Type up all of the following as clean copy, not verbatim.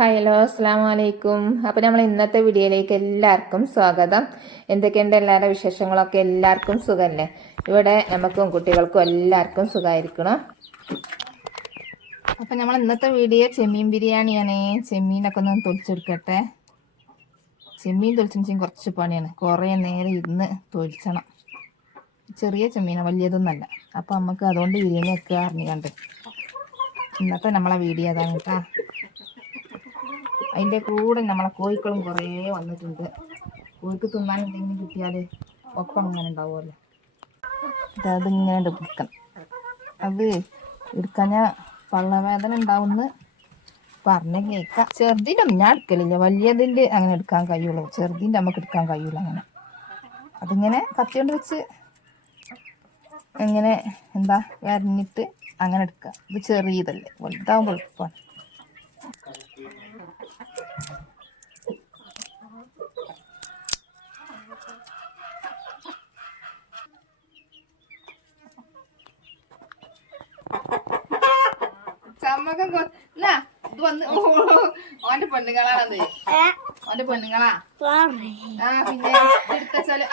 Hello അസ്സാം വലൈക്കും. അപ്പോൾ നമ്മൾ ഇന്നത്തെ വീഡിയോയിലേക്ക് എല്ലാവർക്കും സ്വാഗതം. എന്തൊക്കെയുണ്ട് എല്ലാവരുടെ വിശേഷങ്ങളൊക്കെ? എല്ലാവർക്കും സുഖമല്ലേ? ഇവിടെ നമുക്കും കുട്ടികൾക്കും എല്ലാവർക്കും സുഖമായിരിക്കണം. അപ്പം നമ്മൾ ഇന്നത്തെ വീഡിയോ ചെമ്മീൻ ബിരിയാണിയാണ്. ചെമ്മീനൊക്കെ ഒന്ന് തൊലിച്ചെടുക്കട്ടെ. ചെമ്മീൻ തൊലിച്ചെങ്കിൽ കുറച്ച് പണിയാണ്, കുറേ നേരം ഇരുന്ന് തൊലിച്ചണം. ചെറിയ ചെമ്മീനാണ്, വലിയതൊന്നല്ല. അപ്പം നമുക്ക് അതുകൊണ്ട് ബിരിയാണി ഒക്കെ അറിഞ്ഞു കണ്ട് ഇന്നത്തെ നമ്മളെ വീഡിയോ അതാണ് കേട്ടോ. അതിൻ്റെ കൂടെ നമ്മളെ കോഴിക്കളും കുറേ വന്നിട്ടുണ്ട്. കോഴിക്ക് തിന്നാൻ എന്തെങ്കിലും കിട്ടിയാൽ ഒപ്പം അങ്ങനെ ഉണ്ടാവുമല്ലോ. അതിങ്ങനെ എടുക്കണം. അത് എടുക്കാഞ്ഞാൽ പള്ളവേദന ഉണ്ടാവുമെന്ന് പറഞ്ഞ് കേൾക്കാം. ചെറുതിനൊന്നും ഞാൻ എടുക്കലില്ല, വലിയതിൻ്റെ അങ്ങനെ എടുക്കാൻ കഴിയുള്ളൂ. ചെറുതിൻ്റെ നമുക്ക് എടുക്കാൻ കഴിയില്ല. അങ്ങനെ അതിങ്ങനെ കത്തിയോണ്ട് വെച്ച് ഇങ്ങനെ വരഞ്ഞിട്ട് അങ്ങനെ എടുക്കുക. ഇത് ചെറിയതല്ലേ, വലുതാവുമ്പോൾ എളുപ്പമാണ്. ഓന്റെ പെണ്ണുങ്ങളാണത്, ഓന്റെ പെണ്ണുങ്ങളാ. പിന്നെ എടുത്താല്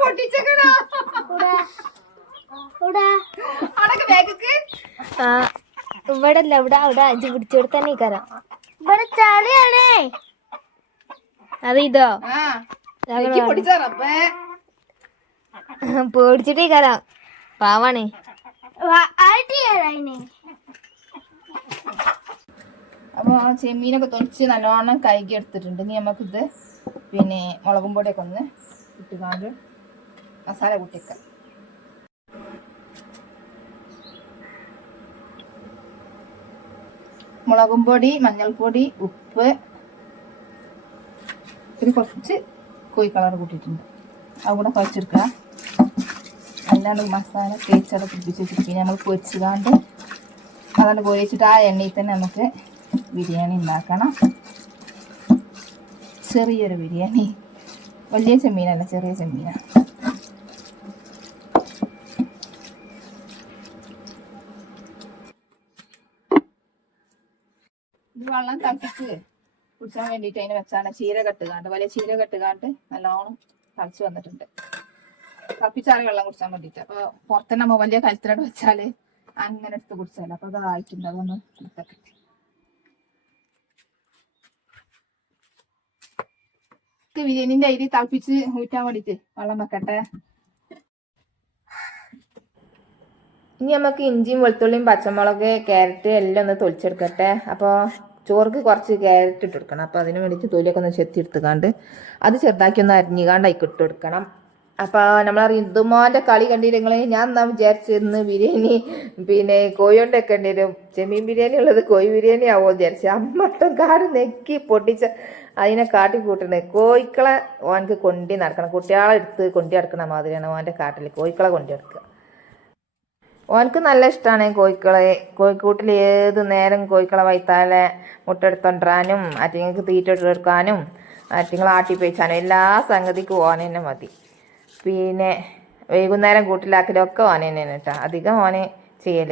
പൊട്ടിച്ചക്കടാ ഇവിടെ അല്ല, ഇവിടെ അവിടെ അജി പിടിച്ചെടുത്ത് തന്നെ കയറാം. ഇവിടെ ചളിയാണേ. അത് ഇതോ പേടിച്ചിട്ടേ കയറാം. പാവാണ്. അപ്പോൾ ആ ചെമ്മീനൊക്കെ തൊലിച്ച് നല്ലോണം കഴുകി എടുത്തിട്ടുണ്ട്. ഇനി നമുക്കിത് പിന്നെ മുളകും പൊടിയൊക്കെ ഒന്ന് ഇട്ടുകൊണ്ട് മസാല കൂട്ടിയേക്കാം. മുളകും പൊടി, മഞ്ഞൾപ്പൊടി, ഉപ്പ്, ഒരു കുറച്ച് കോഴി കളർ കൂട്ടിയിട്ടുണ്ട്. അതുകൂടെ കുഴച്ചെടുക്കുക. അല്ലാണ്ട് മസാല തേച്ചട പിടിപ്പിച്ച് പിന്നെ നമ്മൾ പൊരിച്ചുകാണ്ട് അതുകൊണ്ട് കോരി വെച്ചിട്ട് ആ എണ്ണയിൽ തന്നെ നമുക്ക് ബിരിയാണി ഉണ്ടാക്കണം. ചെറിയൊരു ബിരിയാണി, വലിയ ചെമ്മീനല്ല, ചെറിയ ചെമ്മീനാണ്. ഇത് വെള്ളം തിളപ്പിച്ച് കുടിച്ചാൻ വേണ്ടിയിട്ട് അതിന് വെച്ചാണ് ചീര കെട്ടുകാണ്ട്, വലിയ ചീര കെട്ടുകാണ്ട് നല്ലോണം തിളച്ച് വന്നിട്ടുണ്ട്. തിളപ്പിച്ചാറ് വെള്ളം കുടിച്ചാൻ വേണ്ടിയിട്ട്. അപ്പോൾ പുറത്തന്നെ നമ്മൾ വലിയ കലത്തിലോട്ട് വെച്ചാൽ അങ്ങനെ എടുത്ത് കുടിച്ചാൽ അപ്പോൾ അതായിട്ടുണ്ട്. അതൊന്ന് എടുത്തൊക്കെ ബിരിയാണിന്റെ അരി തിളപ്പിച്ച് ഊറ്റാൻ വേണ്ടിയിട്ട് വെള്ളം വെക്കട്ടെ. ഇനി നമുക്ക് ഇഞ്ചിയും വെളുത്തുള്ളിയും പച്ചമുളക് ക്യാരറ്റ് എല്ലാം ഒന്ന് തൊലിച്ചെടുക്കട്ടെ. അപ്പോൾ ചോർക്ക് കുറച്ച് ക്യാരറ്റ് ഇട്ടെടുക്കണം. അപ്പോൾ അതിന് വേണ്ടിയിട്ട് തൊലിയൊക്കെ ഒന്ന് ചെത്തി എടുത്തുകാണ്ട് അത് ചെറുതാക്കി ഒന്ന് അരിഞ്ഞുകാണ്ട് അതിൽ ഇട്ടെടുക്കണം. അപ്പോൾ നമ്മൾ റിന്തുമോൻ്റെ കളി കണ്ടിരുന്നെങ്കിൽ ഞാൻ എന്നാ വിചാരിച്ചിരുന്ന് ബിരിയാണി പിന്നെ കോഴിയോണ്ട് വെക്കേണ്ടി വരും. ചെമ്മീൻ ബിരിയാണി ഉള്ളത് കോഴി ബിരിയാണി ആവുമോ വിചാരിച്ചു. അമ്മട്ടും കാട് നെക്കി പൊട്ടിച്ച അതിനെ കാട്ടിക്കൂട്ടണേ. കോഴിക്കളെ ഓനക്ക് കൊണ്ടി നടക്കണം, കുട്ടികളെ എടുത്ത് കൊണ്ടി നടക്കണ മാതിരിയാണ് ഓൻ്റെ കാട്ടിൽ കോഴിക്കളെ കൊണ്ടി നടക്കുക. ഓനക്ക് നല്ല ഇഷ്ടമാണ് കോഴിക്കളെ. കോഴിക്കൂട്ടിൽ ഏത് നേരം കോഴിക്കളെ വൈത്താലെ മുട്ട എടുത്തോണ്ടിരാനും അറ്റിങ്ങൾക്ക് തീറ്റ ഇട്ടെടുക്കാനും അറ്റിങ്ങൾ ആട്ടിപ്പയിച്ചാനും എല്ലാ സംഗതിക്കും ഓന തന്നെ മതി. പിന്നെ വൈകുന്നേരം കൂട്ടിലാക്കലൊക്കെ ഓന തന്നെയാണ് കേട്ടോ, അധികം ഓന് ചെയ്യൽ.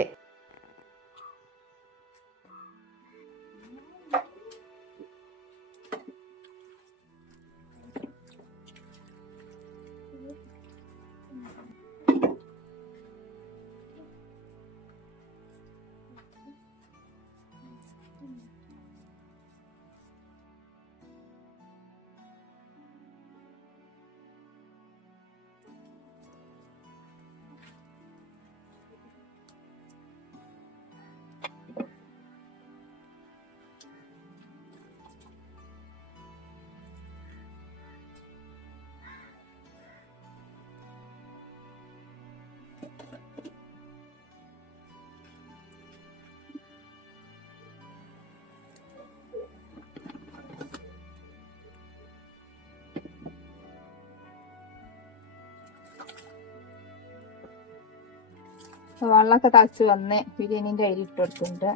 വെള്ളമൊക്കെ തിളച്ച് വന്ന് ബിരിയാണീൻ്റെ അരി ഇട്ട് കൊടുത്തിട്ടുണ്ട്.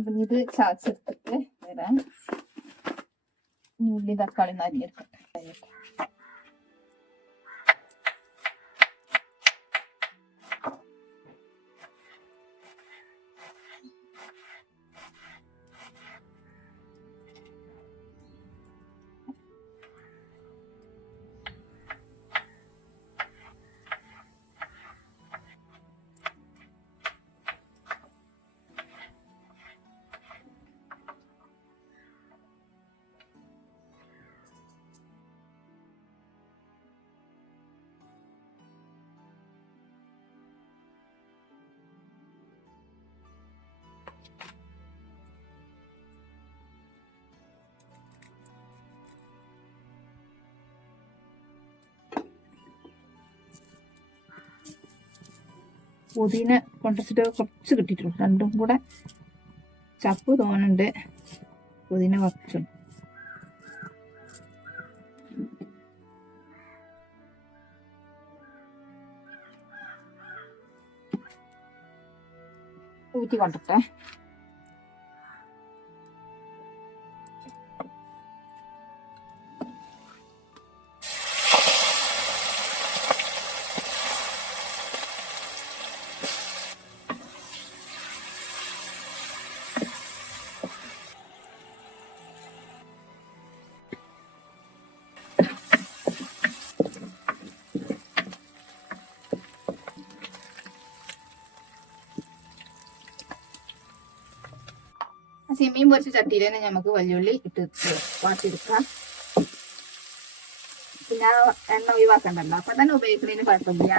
അപ്പം ഇത് ചാച്ചെടുത്തിട്ട് വരാൻ ഉള്ളി തക്കാളി നരിഞ്ഞെടുക്കട്ടെ. പുതിന കൊണ്ടുവച്ചിട്ട് കുറച്ച് കിട്ടിയിട്ടുള്ളൂ. രണ്ടും കൂടെ ചപ്പ് തോന്നുന്നുണ്ട്, പുതിന കുറച്ചും. ഊറ്റി കൊണ്ടിട്ടെ. ചെമ്മീൻ പൊരിച്ച ചട്ടിയിൽ തന്നെ നമുക്ക് വലിയുള്ളി ഇട്ട് വാട്ടിയെടുക്കാം. പിന്നെ എണ്ണ ഒഴിവാക്കണ്ടല്ലോ, അപ്പൊ തന്നെ ഉപയോഗിക്കുന്നതിന് കുഴപ്പമില്ല.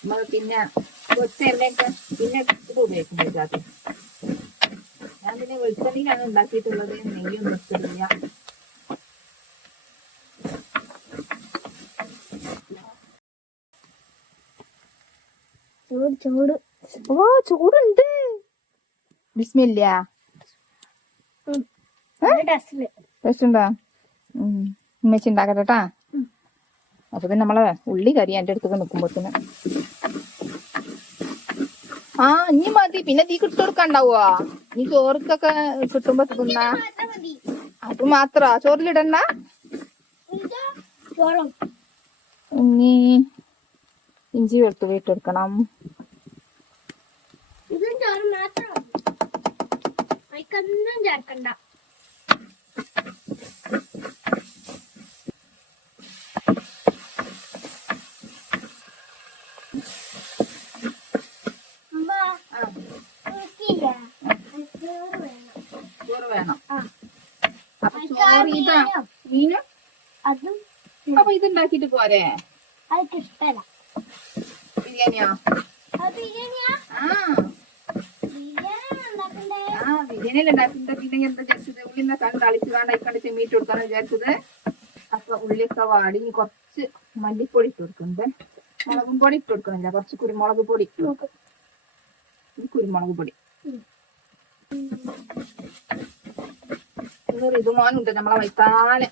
നമ്മൾ പിന്നെ പൊരിച്ച എണ്ണയൊക്കെ പിന്നെ ഇത് ഉപയോഗിക്കുന്നത് അത്. ഞാൻ പിന്നെ വെളിച്ചെണ്ണയിലാണ് ഉണ്ടാക്കിയിട്ടുള്ളത്, നെയ്യൊന്നും ഇട്ടില്ല. ചൂട് ഓ ചൂടുണ്ട്. ബിസ്മില്ല. ടേസ്റ്റ് ഉണ്ടോ? ഉമ്മച്ചി ഉണ്ടാക്കട്ടെട്ടാ. അപ്പൊ പിന്നെ നമ്മളെ ഉള്ളി കറി എൻ്റെ അടുത്തൊക്കെ നിൽക്കുമ്പോഴത്തേന് ഇനി മതി. പിന്നെ തീ കിട്ടു കൊടുക്കാണ്ടാവോ? നീ ചോർക്കൊക്കെ കിട്ടുമ്പോ തിന്നാ അത് മാത്ര. ചോറിലിടണ്ട. ഇനി ഇഞ്ചി വെളുത്തുള്ളി ഇട്ട് കൊടുക്കണം. ചേർക്കണ്ട. ചോറ് വേണം. അപ്പൊ ചോറ് ഇതാ മീനും അതും. അപ്പൊ ഇതുണ്ടാക്കിട്ട് പോരെ? അതൊക്കെ ഇഷ്ടല്ല. ബിരിയാണിയോ? ബിരിയാണിയിൽ ഉണ്ടാക്കിട്ട് പിന്നെ എന്താ വിചാരിച്ചത്? ഉള്ളിന്ന് തളിച്ച് കാണ്ടായിക്കൊണ്ട് ചെമ്മീറ്റ് കൊടുക്കാന്ന് വിചാരിച്ചത്. അപ്പൊ ഉള്ളിയൊക്കെ വാടി കുറച്ച് മല്ലിപ്പൊടി ഇട്ട് കൊടുക്കുന്നുണ്ട്. മുളകും പൊടി ഇട്ട് കൊടുക്കുന്നില്ല, കുറച്ച് കുരുമുളക് പൊടി. കുരുമുളക് പൊടി ഇതുമോനുണ്ട് നമ്മളെ വൈത്താലെ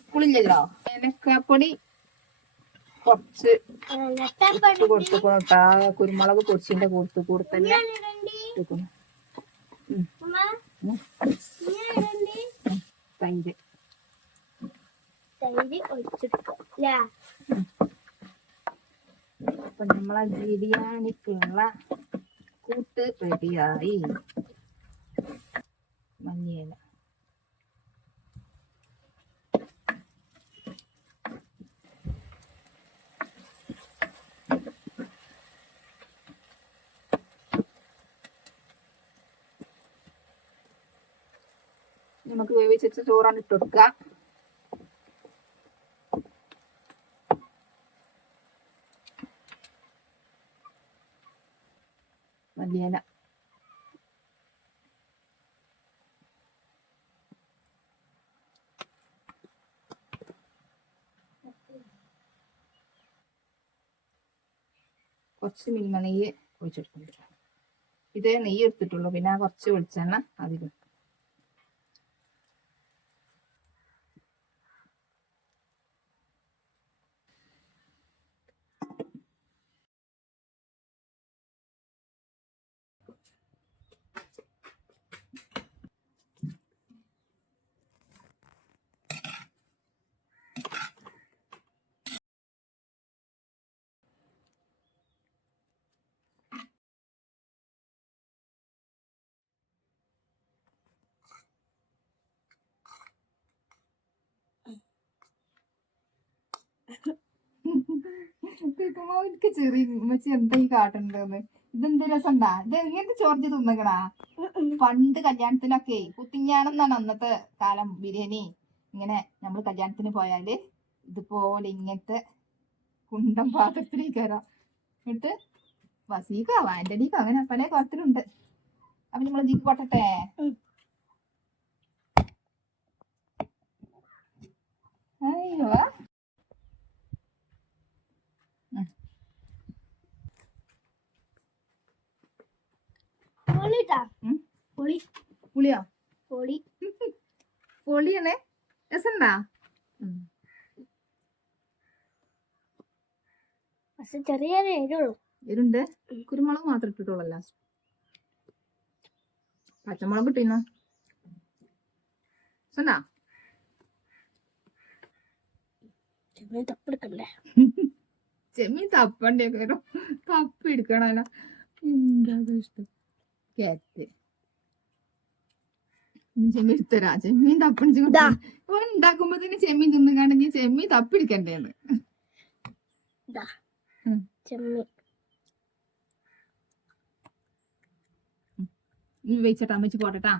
സ്കൂളില്ലല്ലോ. ഏലക്കാപ്പൊടി കുറച്ച് കൊടുത്തുകൊണ്ടാ. കുരുമുളക് പൊടിച്ചിന്റെ കൂടെ തന്നെ തൈര് അപ്പൊ നമ്മളെ ബിരിയാണിക്കുള്ള കൂട്ട് റെഡിയായി. മഞ്ഞയില നമുക്ക് വേവിച്ച ചോറാണ് ഇട്ട് കൊടുക്കുക. മല്ലിയില കുറച്ച് മിൽമ നെയ്യ് ഒഴിച്ചെടുക്കുന്നുണ്ട്. ഇതേ നെയ്യ് എടുത്തിട്ടുള്ളൂ, പിന്നെ കുറച്ച് വെളിച്ചെണ്ണ അധികം. കേൾക്കുമ്പോ എനിക്ക് ചെറിയ ഉമ്മച്ചി എന്താ ഈ കാട്ടുണ്ടെന്ന്. ഇതെന്ത് രസണ്ടാ, ഇത് എങ്ങനത്തെ ചോർജ് തിന്നക്കണാ? പണ്ട് കല്യാണത്തിനൊക്കെ കുത്തിഞ്ഞാണം എന്നാണ് അന്നത്തെ കാലം ബിരിയാണി. ഇങ്ങനെ നമ്മൾ കല്യാണത്തിന് പോയാല് ഇതുപോലെ ഇങ്ങനത്തെ കുണ്ടം പാത്രത്തിലേക്ക് വരാം. എന്നിട്ട് വസീക്കോ വാൻഡലിക്കോ അങ്ങനെ പല കുളത്തിലുണ്ട്. അപ്പൊ നമ്മള് ജീപ്പ് പൊട്ടട്ടെ. അയ്യോ പുളിയോ? പൊളിയാണേ, രസണ്ടാ? ചെറിയ എരുള്ളൂ. എരുണ്ട്. കുരുമുളക് മാത്രം ഇട്ടിട്ടുള്ളല്ല, പച്ചമുളക് ഇട്ടിന്നോ? രസണ്ടാ? തപ്പെടുക്കണ്ടേ? ചെമ്മീൻ തപ്പണ്ടേ കയറോ? തപ്പ എടുക്കണല്ലോ. എന്താ ഇഷ്ടം കേറ്റ് ചെമ്മീൻ എടുത്തരാ. ചെമ്മീൻ തപ്പണിച്ച് ഉണ്ടാക്കുമ്പോ തന്നെ ചെമ്മീൻ തിന്നുകാണെങ്കിൽ ചെമ്മീൻ തപ്പിടിക്കണ്ടേന്ന്. വെച്ചിട്ടാ അമ്മച്ചി പോട്ടെട്ടാ.